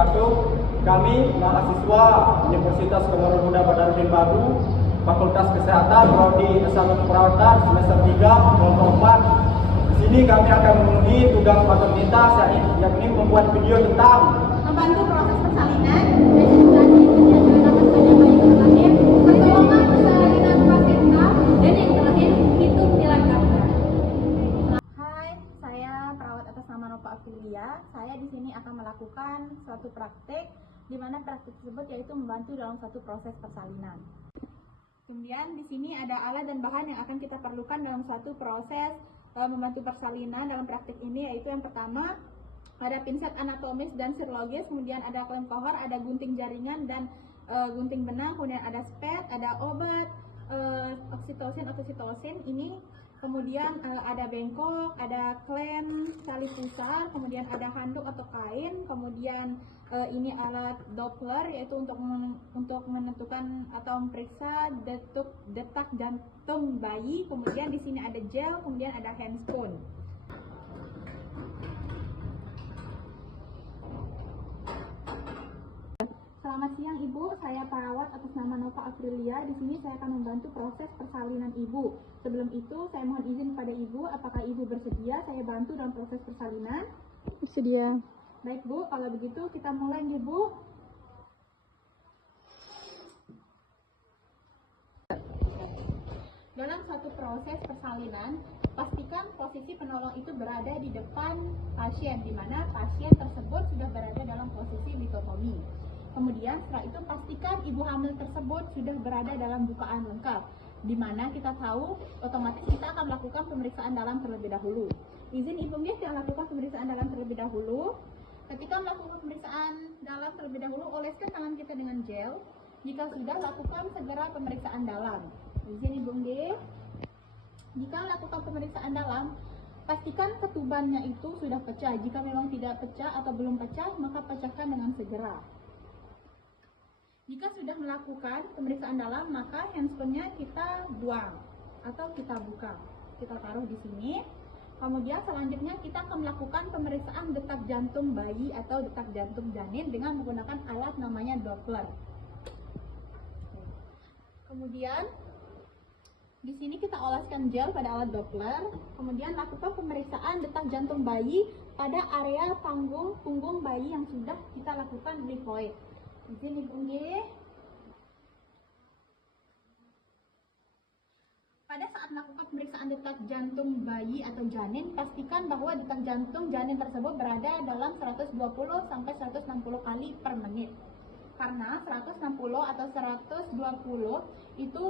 wabarakatuh. Kami mahasiswa Universitas Komarudin Muda Badarudin Baru, Fakultas Kesehatan, Prodi S1 Keperawatan, semester 3, kelompok 4. Di sini kami akan memenuhi tugas patut kita, yakni membuat video tentang membantu proses persalinan, registrasi kesehatan pada bayi terlahir, pertolongan persalinan plasenta, dan yang terakhir hitung nilai gambar. Hai, saya perawat atas nama Nova Aprilia. Saya di sini akan melakukan suatu praktek, di mana praktek tersebut yaitu membantu dalam suatu proses persalinan. Kemudian di sini ada alat dan bahan yang akan kita perlukan dalam suatu proses membantu persalinan dalam praktek ini, yaitu yang pertama ada pinset anatomis dan serologis, kemudian ada klem kohor, ada gunting jaringan dan gunting benang, kemudian ada spet, ada obat oksitosin ini, kemudian ada bengkok, ada klem tali pusar, kemudian ada handuk atau kain, kemudian ini alat Doppler, yaitu untuk menentukan atau memeriksa detak jantung bayi, kemudian di sini ada gel, kemudian ada handspoon. Selamat siang Ibu, saya perawat atas nama Nova Aprilia. Di sini saya akan membantu proses persalinan Ibu. Sebelum itu saya mohon izin pada Ibu, apakah Ibu bersedia saya bantu dalam proses persalinan? Bersedia. Baik Bu, kalau begitu kita mulai nih Bu. Dalam suatu proses persalinan, pastikan posisi penolong itu berada di depan pasien, di mana pasien tersebut sudah berada dalam posisi litotomi. Kemudian setelah itu pastikan ibu hamil tersebut sudah berada dalam bukaan lengkap, di mana kita tahu otomatis kita akan melakukan pemeriksaan dalam terlebih dahulu. Izin ibu kita lakukan pemeriksaan dalam terlebih dahulu. Ketika melakukan pemeriksaan dalam terlebih dahulu, oleskan tangan kita dengan gel. Jika sudah, lakukan segera pemeriksaan dalam. Izin ibu jika melakukan pemeriksaan dalam, pastikan ketubannya itu sudah pecah. Jika memang tidak pecah atau belum pecah, maka pecahkan dengan segera. Jika sudah melakukan pemeriksaan dalam, maka handspoonnya kita buang atau kita buka. Kita taruh di sini. Kemudian selanjutnya kita akan melakukan pemeriksaan detak jantung bayi atau detak jantung janin dengan menggunakan alat namanya Doppler. Kemudian di sini kita oleskan gel pada alat Doppler. Kemudian lakukan pemeriksaan detak jantung bayi pada area punggung bayi yang sudah kita lakukan lipoid. Izin Ibu Pada saat melakukan pemeriksaan detak jantung bayi atau janin, pastikan bahwa detak jantung janin tersebut berada dalam 120 sampai 160 kali per menit. Karena 160 atau 120 itu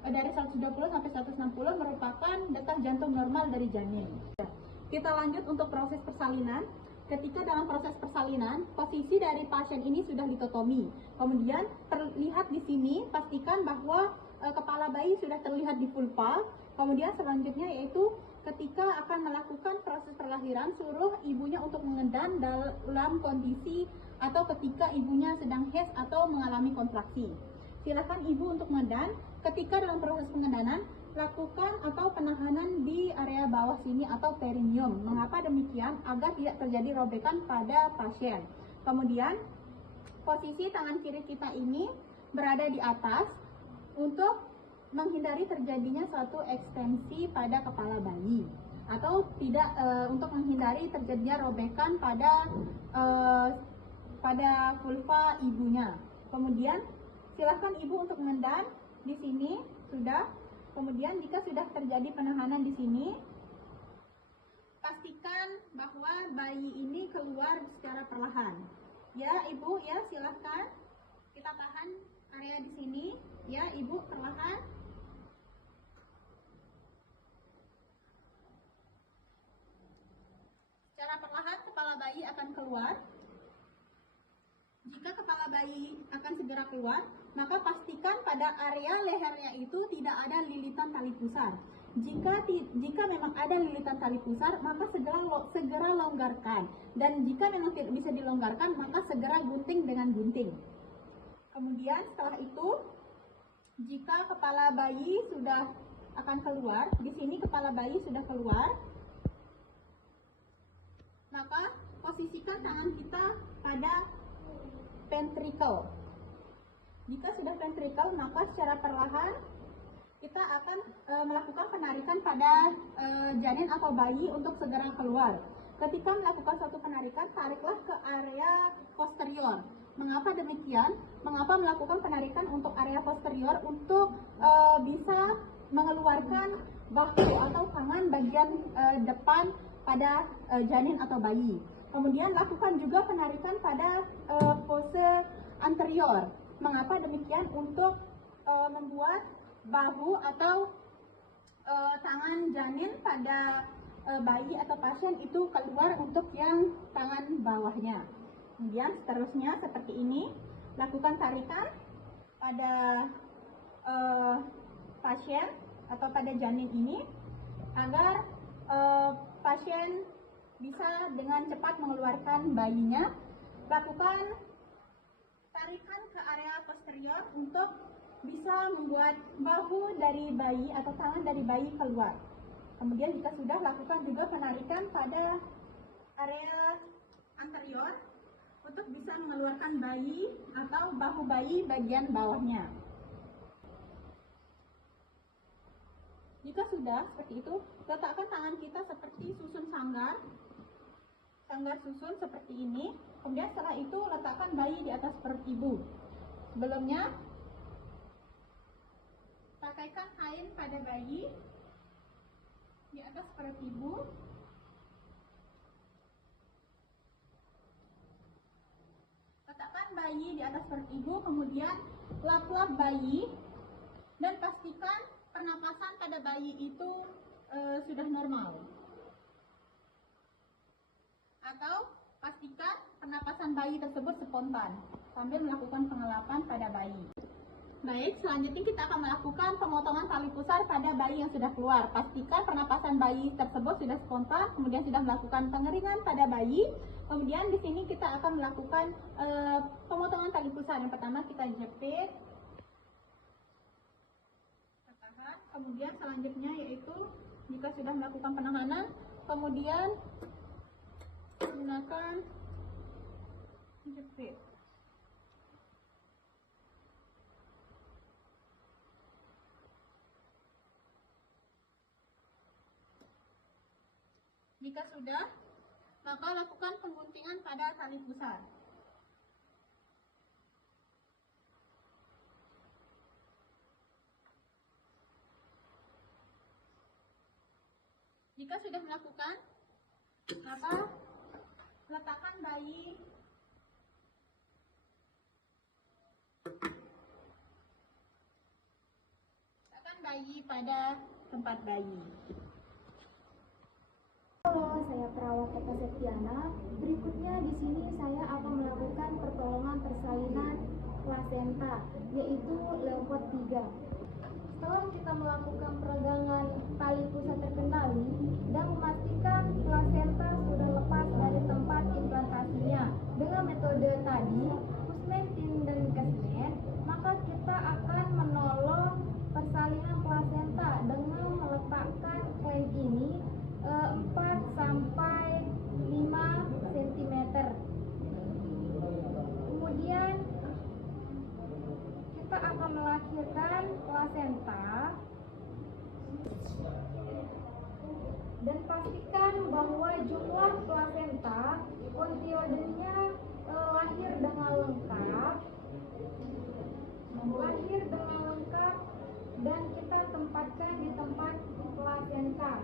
dari 120 sampai 160 merupakan detak jantung normal dari janin. Kita lanjut untuk proses persalinan. Ketika dalam proses persalinan, posisi dari pasien ini sudah litotomi. Kemudian terlihat di sini, pastikan bahwa kepala bayi sudah terlihat di vulva. Kemudian selanjutnya yaitu ketika akan melakukan proses perlahiran, suruh ibunya untuk mengedan dalam kondisi atau ketika ibunya sedang HES atau mengalami kontraksi. Silakan ibu untuk mengedan. Ketika dalam proses pengedanan, lakukan atau penahanan di area bawah sini atau perineum. Mengapa demikian? Agar tidak terjadi robekan pada pasien. Kemudian posisi tangan kiri kita ini berada di atas untuk menghindari terjadinya suatu ekstensi pada kepala bayi, atau tidak untuk menghindari terjadinya robekan pada vulva ibunya. Kemudian silakan ibu untuk mengendam di sini sudah. Kemudian jika sudah terjadi penahanan di sini, pastikan bahwa bayi ini keluar secara perlahan. Ya ibu, ya silahkan kita tahan area di sini. Ya ibu, perlahan. Secara perlahan kepala bayi akan keluar. Jika kepala bayi akan segera keluar, maka pastikan pada area lehernya itu tidak ada lilitan tali pusar. Jika memang ada lilitan tali pusar, maka segera longgarkan. Dan jika memang tidak bisa dilonggarkan, maka segera gunting dengan gunting. Kemudian setelah itu, jika kepala bayi sudah akan keluar, di sini kepala bayi sudah keluar, maka posisikan tangan kita pada ventricle. Jika sudah ventricle, maka secara perlahan kita akan melakukan penarikan pada janin atau bayi untuk segera keluar. Ketika melakukan suatu penarikan, tariklah ke area posterior. Mengapa demikian? Mengapa melakukan penarikan untuk area posterior? Untuk bisa mengeluarkan bahu atau tangan bagian depan pada janin atau bayi. Kemudian lakukan juga penarikan pada pose anterior. Mengapa demikian? Untuk membuat bahu atau tangan janin pada bayi atau pasien itu keluar untuk yang tangan bawahnya. Kemudian seterusnya seperti ini, lakukan tarikan pada pasien atau pada janin ini agar pasien bisa dengan cepat mengeluarkan bayinya. Lakukan tarikan ke area posterior untuk bisa membuat bahu dari bayi atau tangan dari bayi keluar. Kemudian jika sudah, lakukan juga penarikan pada area anterior untuk bisa mengeluarkan bayi atau bahu bayi bagian bawahnya. Jika sudah seperti itu, letakkan tangan kita seperti susun sanggar susun seperti ini. Kemudian setelah itu letakkan bayi di atas perut ibu. Sebelumnya, pakaikan kain pada bayi di atas perut ibu. Letakkan bayi di atas perut ibu, kemudian lap-lap bayi dan pastikan pernapasan pada bayi itu sudah normal. Atau pastikan pernapasan bayi tersebut spontan sambil melakukan pengelapan pada bayi. Baik, selanjutnya kita akan melakukan pemotongan tali pusar pada bayi yang sudah keluar. Pastikan pernapasan bayi tersebut sudah spontan, kemudian sudah melakukan pengeringan pada bayi. Kemudian di sini kita akan melakukan pemotongan tali pusar. Yang pertama kita jepit, tahan. Kemudian selanjutnya yaitu jika sudah melakukan penahanan, kemudian gunakan jepit. Jika sudah, maka lakukan pengguntingan pada tali pusar. Jika sudah melakukan, maka letakkan bayi pada tempat bayi. Halo, saya perawat Eka Septiana. Berikutnya di sini saya akan melakukan pertolongan persalinan plasenta, yaitu leopard 3. Setelah kita melakukan peregangan tali pusat terkendali dan memastikan plasenta sudah lepas dari tempat implantasinya dengan metode tadi, Kusmentin dan Kesmen, maka kita akan menolong persalinan plasenta dengan meletakkan klem ini 4 sampai 5 cm. Kemudian kita akan melahirkan plasenta dan pastikan bahwa jumlah plasenta kontiodenya lahir dengan lengkap dan kita tempatkan di tempat plasenta.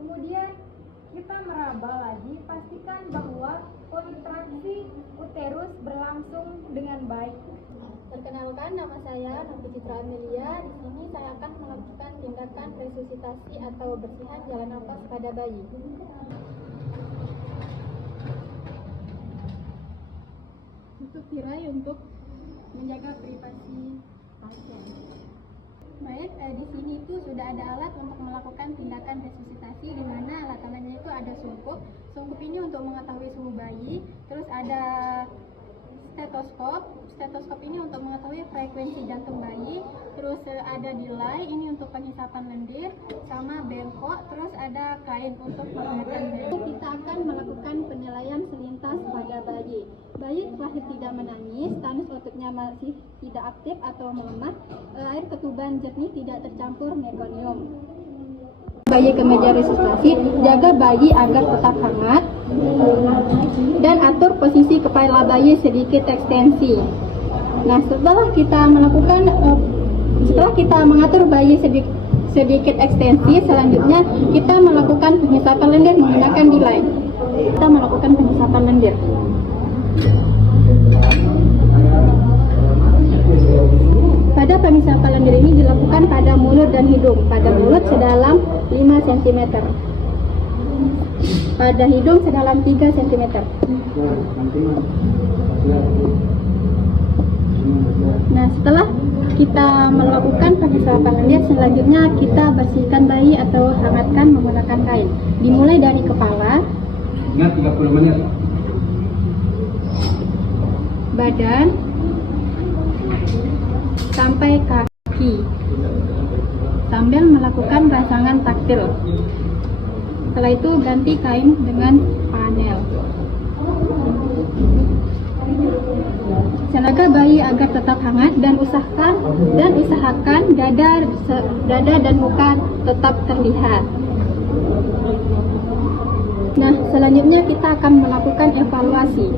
Kemudian kita meraba lagi, pastikan bahwa kontraksi uterus berlangsung dengan baik. Perkenalkan, nama saya Novi Citra Amelia. Di sini saya akan melakukan tindakan resusitasi atau bersihan jalan nafas pada bayi. Tutup tirai untuk menjaga privasi pasien. Baik, di sini itu sudah ada alat untuk melakukan tindakan resusitasi, di mana alat-alatnya itu ada sungkup. Sungkup ini untuk mengetahui suhu bayi, terus ada stetoskop. Stetoskop ini untuk mengetahui frekuensi jantung bayi, terus ada delay ini untuk penghisapan lendir, sama bengkok, terus ada kain untuk menghangatkan bayi. Kita akan melakukan penilaian selintas pada bayi. berakhir tidak menangis, tanus ototnya masih tidak aktif atau melemah, air ketuban jernih tidak tercampur mekonium. Bayi ke meja resusitasi, jaga bayi agar tetap hangat dan atur posisi kepala bayi sedikit ekstensi. Nah, setelah kita mengatur bayi sedikit ekstensi, selanjutnya kita melakukan penyesapan lendir menggunakan delay. Kita melakukan penyesapan lendir. Pada penyesapan lendir ini dilakukan pada mulut dan hidung. Pada mulut sedalam 5 cm. Pada hidung sedalam 3 cm. Nah, setelah kita melakukan penyesapan lendir, selanjutnya kita bersihkan bayi atau hangatkan menggunakan kain. Dimulai dari kepala, Ingat 30 menit. badan, sampai kaki, sambil melakukan rasangan taktil. Setelah itu ganti kain dengan panel. Jaga bayi agar tetap hangat dan usahakan dada dan muka tetap terlihat. Nah, selanjutnya kita akan melakukan evaluasi.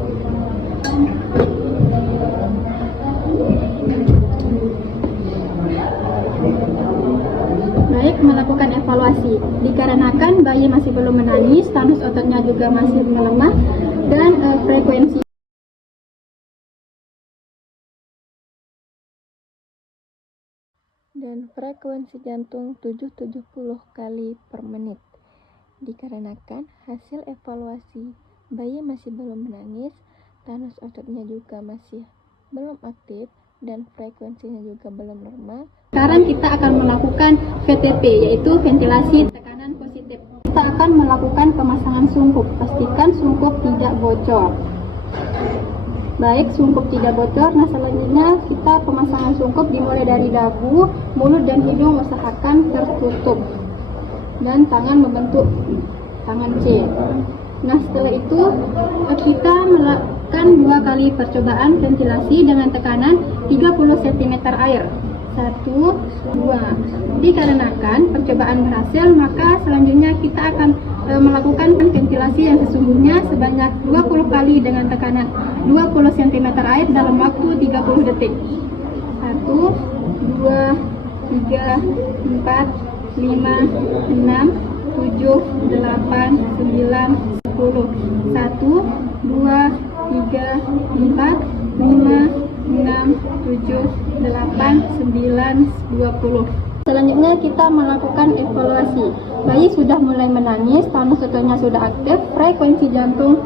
Baik, melakukan evaluasi. Dikarenakan bayi masih belum menangis, tanus ototnya juga masih melemah, dan frekuensi jantung 770 kali per menit. Dikarenakan hasil evaluasi bayi masih belum menangis, tanus ototnya juga masih belum aktif, dan frekuensinya juga belum normal. Sekarang kita akan melakukan VTP, yaitu ventilasi tekanan positif. Kita akan melakukan pemasangan sungkup. Pastikan sungkup tidak bocor. Baik, sungkup tidak bocor. Nah, selanjutnya kita pemasangan sungkup dimulai dari dagu, mulut dan hidung usahakan tertutup, dan tangan membentuk tangan C. Nah, setelah itu kita melakukan 2 kali percobaan ventilasi dengan tekanan 30 cm air. 1, 2. Dikarenakan percobaan berhasil, maka selanjutnya kita akan melakukan ventilasi yang sesungguhnya sebanyak 20 kali dengan tekanan 20 cm air dalam waktu 30 detik. 1, 2, 3, 4, 5, 6, 7, 8, 9, 10. 1, 2, 3, 4, 5, 6, 7, 8, 9, 20. Selanjutnya kita melakukan evaluasi. Bayi sudah mulai menangis, tanus ototnya sudah aktif, frekuensi jantung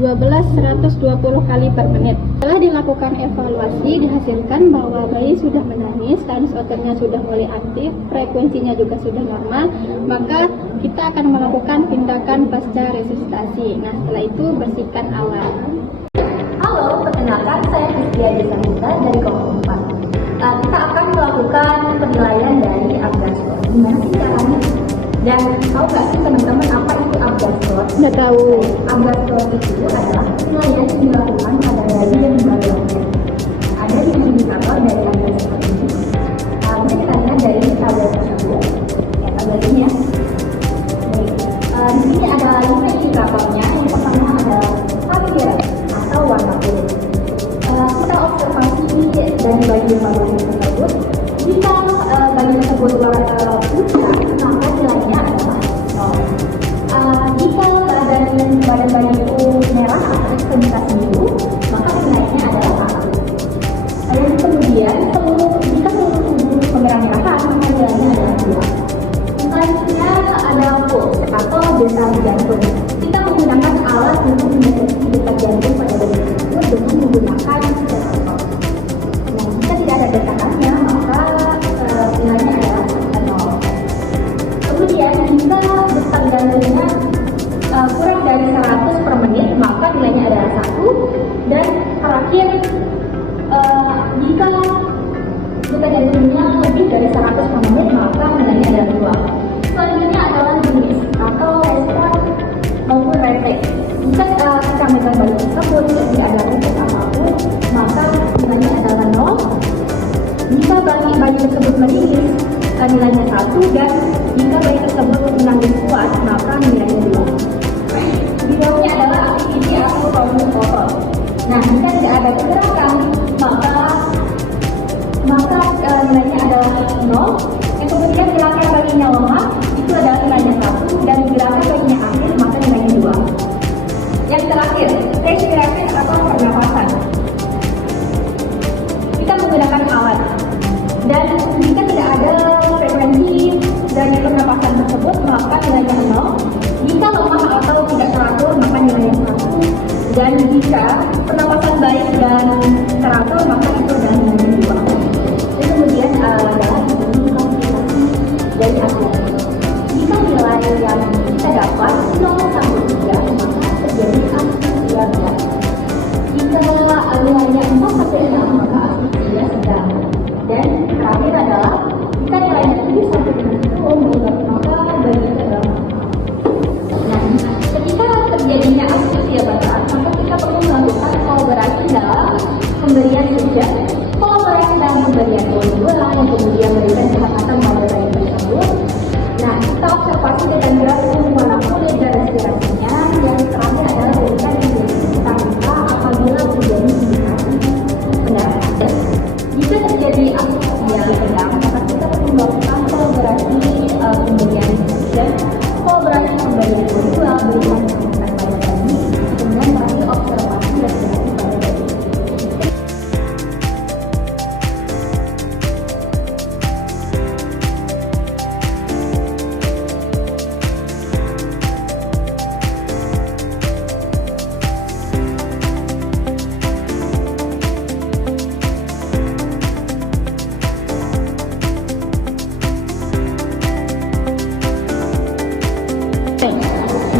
120 kali per menit. Setelah dilakukan evaluasi, dihasilkan bahwa bayi sudah menangis, tanus ototnya sudah mulai aktif, frekuensinya juga sudah normal, maka kita akan melakukan tindakan pasca resusitasi. Nah, setelah itu bersihkan alat. Halo, perkenalkan saya Kristiadi Sanita dari kelompok 4. Kita akan melakukan penilaian dari Apgar Score. Gimana sih caranya? Dan tahu nggak sih teman-teman apa itu Apgar Score? Nggak tahu. Apgar Score itu adalah penilaian yang dilakukan pada bayi yang baru lahir. Ada 5 indikator dari Apgar Score ini. Bisa kita lihat dari tabel tersebut. Tabel ini ya. Di sini ada 5 indikatornya. Yang pertama adalah vaksin atau warna kulit. Kita observasi dari bayi yang baru lahir tersebut. Jika bayi tersebut pucat, maka nilainya adalah 0. Jika badan bayi itu merah atau ekstremitas biru, lebih dari 100 per menit, maka nilainya adalah 2. Selanjutnya adalah jenis atau respon maupun refleks. Jika kita megang bayi tersebut tidak ada refleks apapun, maka nilainya adalah 0. Jika bayi tersebut menangis, nilainya 1, dan jika bayi tersebut menangis kuat, maka nilainya 2. Berikutnya adalah aktiviti atau problem motor. Nah, jika tidak ada pergerakan, maka nilainya adalah 0. Yang kemudian gerakan baginya lemah, itu adalah nilainya 1, dan gerakan baginya aktif, maka nilainya 2. Yang terakhir, respirasi atau pernapasan. Kita menggunakan alat, dan jika tidak ada frekuensi dari pernapasan tersebut, maka nilainya 0. Jika lemah atau tidak teratur, maka nilainya 1. Dan jika pernapasan baik dan teratur, maka itu adalah nilainya 2. Dan kemudian adalah klasifikasi dari hasil. Jika nilai yang kita dapat 0 sampai 3, maka terjadi asfiksia berat. Jika nilainya 4 sampai 6, maka asfiksia sedang. Dan terakhir adalah jika nilainya 7 sampai 10, maka bagian sedang. Nah, ketika terjadinya asfiksia berat, maka kita perlu melakukan kolaborasi dalam pemberian sujet, kolaborasi dalam pemberian molekular yang kemudian memberikan kesehatan pada bayi tersebut. Nah, kita observasi dengan grafik warna kulit dan respirasinya. Yang terakhir adalah berikan indikasi tanpa apabila terjadi indikasi pendarahan. Jika terjadi asfiksia sedang, maka kita perlu melakukan kolaborasi pemberian sujet, kolaborasi pemberian molekular, berikan kesehatan pada bayi, dengan terakhir observasi respirasi pada bayi.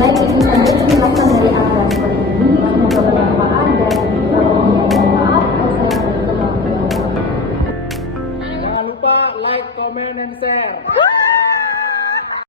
Baik itu